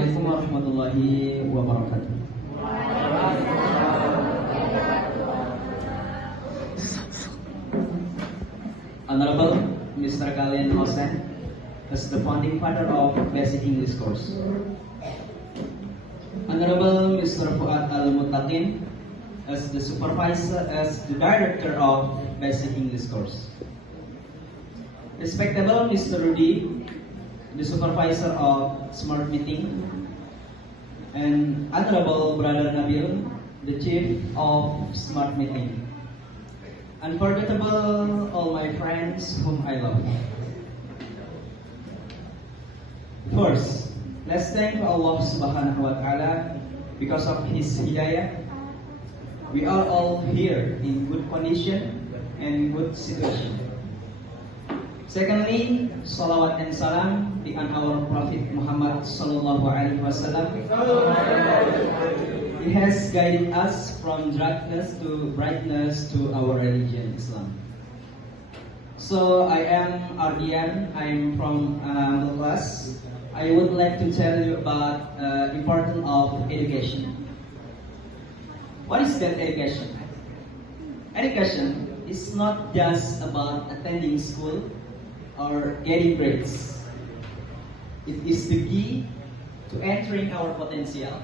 Assalamualaikum warahmatullahi wabarakatuh. Honorable Mr. Kalian Hossein, as the founding father of Basic English Course. Honorable Mr. Fuad Al-Muttaqin, as the supervisor, as the director of Basic English Course. Respectable Mr. Rudy, the supervisor of Smart Meeting. And Honorable Brother Nabil, the chief of Smart Meeting. Unforgettable all my friends whom I love. First, let's thank Allah Subhanahu wa Ta'ala because of His Hidayah. We are all here in good condition and good situation. Secondly, salawat and salam on our Prophet Muhammad Sallallahu Alaihi Wasallam. He has guided us from darkness to brightness to our religion, Islam. So I am Ardian. I am from middle class. I would like to tell you about importance of education. What is that education? Education is not just about attending school or getting grades. It is the key to entering our potential.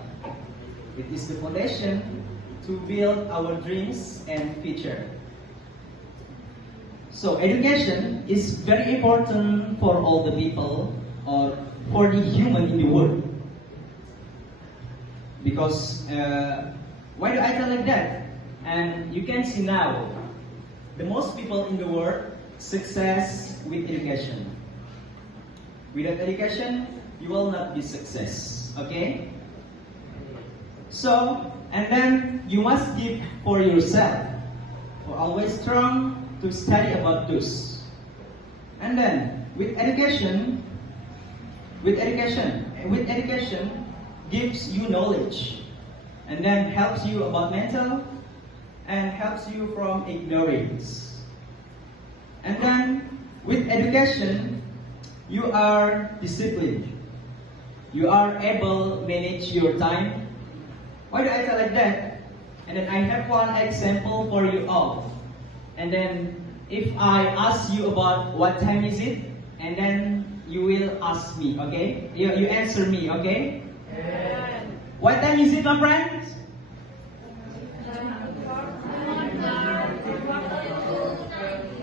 It is the foundation to build our dreams and future. So education is very important for all the people or for the human in the world. Because why do I tell like that? And you can see now, the most people in the world success with education. Without education, you will not be success. Okay? So, and then you must give for yourself. For always strong to study about this. And then with education gives you knowledge. And then helps you about mental and helps you from ignorance. And then with education, you are disciplined. You are able to manage your time. Why do I tell like that? And then I have one example for you all. And then if I ask you about what time is it, and then you will ask me, okay? You answer me, okay? Yeah. What time is it, my friends?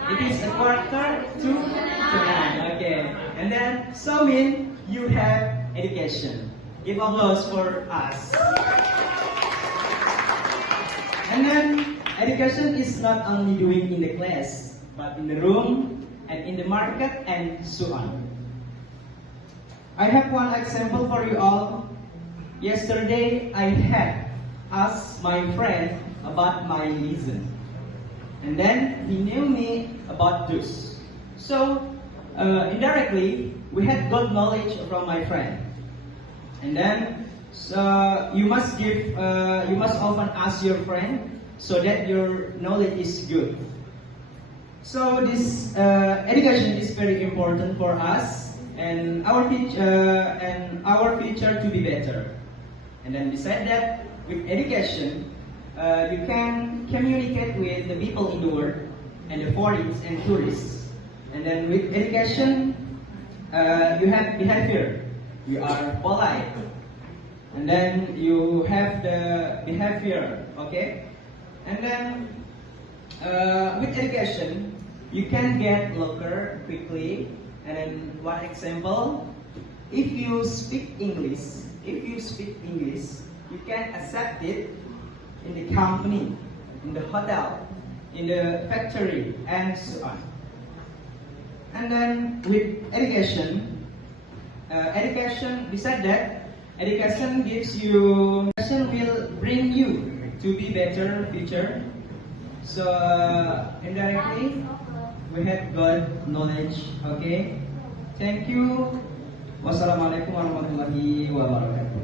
It is a quarter to 9, okay. And then, so mean you have education. Give applause for us. And then, education is not only doing in the class, but in the room, and in the market, and so on. I have one example for you all. Yesterday, I had asked my friend about my religion. And then, he knew me about this. So, indirectly, we had good knowledge from my friend. And then, so you must often ask your friend so that your knowledge is good. So this education is very important for us and our future to be better. And then beside that, with education, you can communicate with the people in the world and the foreigners and tourists. And then with education, you have behavior. You are polite. And then you have the behavior, okay? And then with education, you can get locker quickly. And then one example, if you speak English, you can accept it in the company, in the hotel, in the factory, and so on. And then with education, beside that, education will bring you to be better future. So indirectly, we have good knowledge. Okay. Thank you. Wassalamualaikum warahmatullahi wabarakatuh.